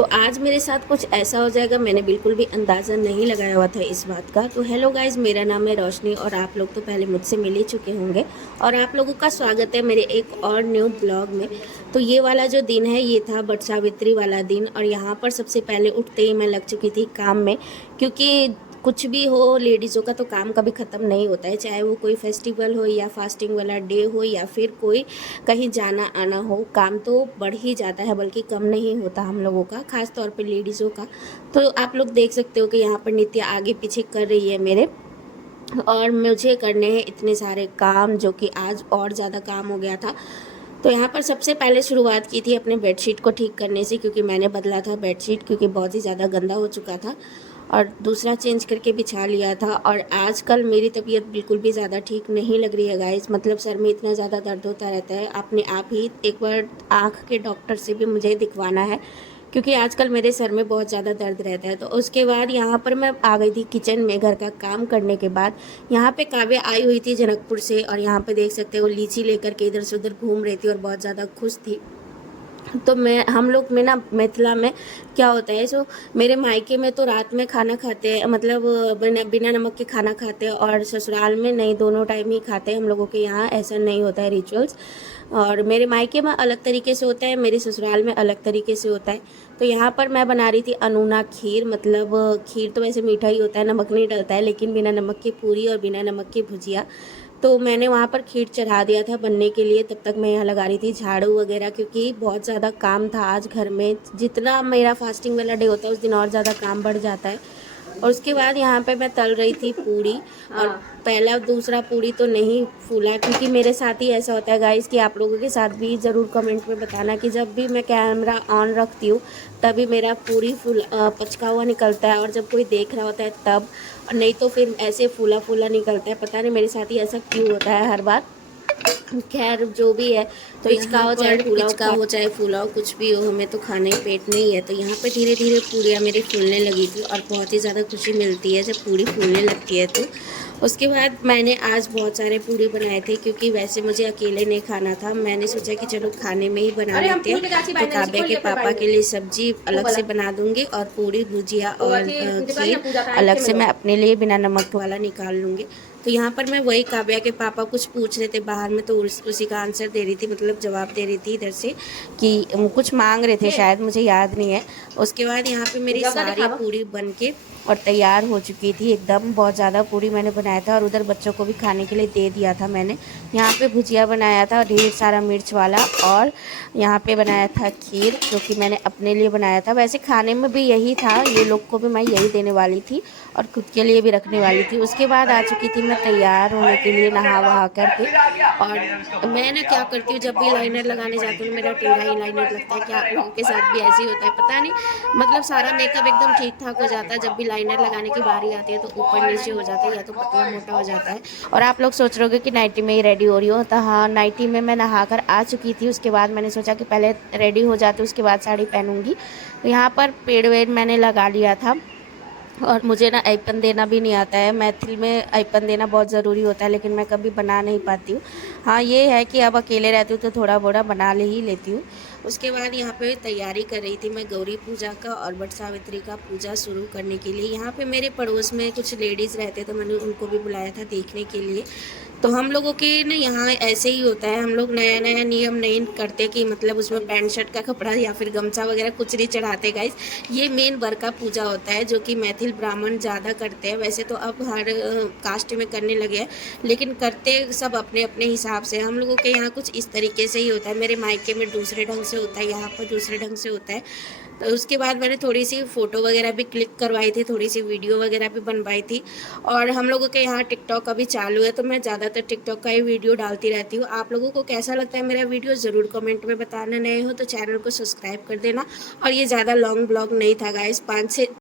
तो आज मेरे साथ कुछ ऐसा हो जाएगा, मैंने बिल्कुल भी अंदाज़ा नहीं लगाया हुआ था इस बात का। तो हेलो गाइज़, मेरा नाम है रोशनी और आप लोग तो पहले मुझसे मिल ही चुके होंगे और आप लोगों का स्वागत है मेरे एक और न्यू ब्लॉग में। तो ये वाला जो दिन है ये था वट सावित्री वाला दिन और यहाँ पर सबसे पहले उठते ही मैं लग चुकी थी काम में, क्योंकि कुछ भी हो लेडीज़ों का तो काम कभी ख़त्म नहीं होता है, चाहे वो कोई फेस्टिवल हो या फास्टिंग वाला डे हो या फिर कोई कहीं जाना आना हो, काम तो बढ़ ही जाता है बल्कि कम नहीं होता हम लोगों का, ख़ास तौर पे लेडीज़ों का। तो आप लोग देख सकते हो कि यहाँ पर नित्या आगे पीछे कर रही है मेरे, और मुझे करने हैं इतने सारे काम जो कि आज और ज़्यादा काम हो गया था। तो यहाँ पर सबसे पहले शुरुआत की थी अपने बेडशीट को ठीक करने से, क्योंकि मैंने बदला था बेडशीट क्योंकि बहुत ही ज़्यादा गंदा हो चुका था और दूसरा चेंज करके बिछा लिया था। और आजकल मेरी तबीयत बिल्कुल भी ज़्यादा ठीक नहीं लग रही है गाइस, मतलब सर में इतना ज़्यादा दर्द होता रहता है। अपने आप ही एक बार आँख के डॉक्टर से भी मुझे दिखवाना है, क्योंकि आजकल मेरे सर में बहुत ज़्यादा दर्द रहता है। तो उसके बाद यहाँ पर मैं आ गई थी किचन में घर का काम करने के बाद। यहाँ पे काव्या आई हुई थी जनकपुर से और यहाँ पे देख सकते हो लीची लेकर के इधर से उधर घूम रही थी और बहुत ज़्यादा खुश थी। तो मैं हम लोग में ना मिथिला में क्या होता है, सो मेरे मायके में तो रात में खाना खाते हैं, मतलब बिना नमक के खाना खाते हैं, और ससुराल में नहीं, दोनों टाइम ही खाते हैं। हम लोगों के यहाँ ऐसा नहीं होता है रिचुअल्स, और मेरे मायके में अलग तरीके से होता है, मेरे ससुराल में अलग तरीके से होता है। तो यहाँ पर मैं बना रही थी अनूना खीर, मतलब खीर तो वैसे मीठा ही होता है, नमक नहीं डलता है, लेकिन बिना नमक की पूरी और बिना नमक की भुजिया। तो मैंने वहाँ पर खीर चढ़ा दिया था बनने के लिए, तब तक मैं यहाँ लगा रही थी झाड़ू वगैरह, क्योंकि बहुत ज़्यादा काम था आज घर में। जितना मेरा फास्टिंग वाला डे होता है उस दिन और ज़्यादा काम बढ़ जाता है। और उसके बाद यहाँ पे मैं तल रही थी पूड़ी, और पहला दूसरा पूड़ी तो नहीं फूला, क्योंकि मेरे साथ ही ऐसा होता है गाइस कि आप लोगों के साथ भी ज़रूर कमेंट में बताना कि जब भी मैं कैमरा ऑन रखती हूँ तभी मेरा पूरी पचका हुआ निकलता है, और जब कोई देख रहा होता है तब, नहीं तो फिर ऐसे फूला फूला निकलता है। पता नहीं मेरे साथ ही ऐसा क्यों होता है हर बार। खैर जो भी है, तो पिचका हो चाहे फूला हो कुछ भी हो, हमें तो खाना ही पेट में ही है। तो यहाँ पे धीरे धीरे पूड़ियाँ मेरी फूलने लगी थी और बहुत ही ज़्यादा खुशी मिलती है जब पूड़ी फूलने लगती है। तो उसके बाद मैंने आज बहुत सारे पूड़ी बनाए थे, क्योंकि वैसे मुझे अकेले नहीं खाना था। मैंने सोचा कि चलो खाने में ही बना लेते हैं। तो काव्या के पापा के लिए सब्जी अलग से बना दूंगी और पूड़ी भुजिया और खीर अलग से मैं अपने लिए बिना नमक वाला निकाल लूँगी। तो यहाँ पर मैं वही काव्या के पापा कुछ पूछ रहे थे बाहर में, तो उसी का आंसर दे रही थी, मतलब जवाब दे रही थी इधर से, कि कुछ मांग रहे थे शायद, मुझे याद नहीं है। उसके बाद यहाँ पे मेरी सारी पूड़ी बन के और तैयार हो चुकी थी एकदम। बहुत ज़्यादा पूड़ी मैंने बनाया था और उधर बच्चों को भी खाने के लिए दे दिया था मैंने। यहाँ पे भुजिया बनाया था ढेर सारा मिर्च वाला, और यहाँ पे बनाया था खीर जो कि मैंने अपने लिए बनाया था। वैसे खाने में भी यही था, ये लोग को भी मैं यही देने वाली थी और खुद के लिए भी रखने वाली थी। उसके बाद आ चुकी थी मैं तैयार होने के लिए नहा वहा करके। और मैं ना क्या करती हूँ, जब भी लाइनर लगाने जाती हूँ मेरा टेढ़ा ही लाइनर लगता है। क्या आप लोगों के साथ भी ऐसे ही होता है पता नहीं, मतलब सारा मेकअप एकदम ठीक ठाक हो जाता है, जब भी लाइनर लगाने की बारी आती है तो ऊपर नीचे हो जाता है या तो पतला मोटा हो जाता है। और आप लोग सोच रहे होगे कि नाइटी में ही रेडी हो रही हो, तो हाँ, नाइटी में मैं नहा कर आ चुकी थी। उसके बाद मैंने सोचा कि पहले रेडी हो जाती उसके बाद साड़ी पहनूंगी। तो यहाँ पर पेड़ वेड़ मैंने लगा लिया था, और मुझे ना ऐपन देना भी नहीं आता है। मैथिल में ऐपन देना बहुत ज़रूरी होता है, लेकिन मैं कभी बना नहीं पाती हूँ। हाँ, ये है कि अब अकेले रहती हूँ तो थोड़ा बोड़ा बना ले ही लेती हूँ। उसके बाद यहाँ पे तैयारी कर रही थी मैं गौरी पूजा का और वट सावित्री का पूजा शुरू करने के लिए। यहाँ पे मेरे पड़ोस में कुछ लेडीज़ रहते तो मैंने उनको भी बुलाया था देखने के लिए। तो हम लोगों के ना यहाँ ऐसे ही होता है, हम लोग नया नया नियम नहीं करते कि मतलब उसमें पैंट शर्ट का कपड़ा या फिर गमछा वगैरह कुछ नहीं चढ़ाते गाइस। ये मेन बरका पूजा होता है जो कि मैथिल ब्राह्मण ज़्यादा करते हैं। वैसे तो अब हर कास्ट में करने लगे हैं, लेकिन करते सब अपने अपने हिसाब से। हम लोगों के यहाँ कुछ इस तरीके से ही होता है, मेरे मायके में दूसरे ढंग से होता है, यहाँ पर दूसरे ढंग से होता है। तो उसके बाद मैंने थोड़ी सी फ़ोटो वगैरह भी क्लिक करवाई थी, थोड़ी सी वीडियो वगैरह भी बनवाई थी। और हम लोगों के यहाँ टिकटॉक अभी चालू है, तो मैं ज़्यादातर टिकटॉक का ही वीडियो डालती रहती हूँ। आप लोगों को कैसा लगता है मेरा वीडियो ज़रूर कमेंट में बताना। नए हो तो चैनल को सब्सक्राइब कर देना। और ये ज़्यादा लॉन्ग ब्लॉग नहीं था गाइस, 5 से